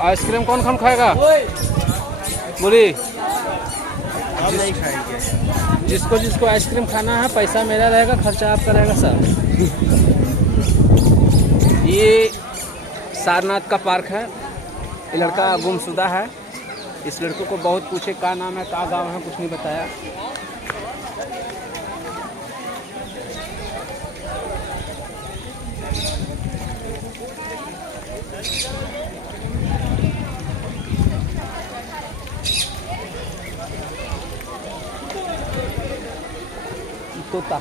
Ice cream कौन कौन खाएगा? बोली हम नहीं खाएंगे। जिसको जिसको आइसक्रीम खाना है पैसा मेरा रहेगा, खर्चा आपका रहेगा सर। ये सारनाथ का पार्क है। ये लड़का गुमशुदा है। इस लड़के को बहुत पूछे क्या नाम है, क्या गांव है, कुछ नहीं बताया। तोता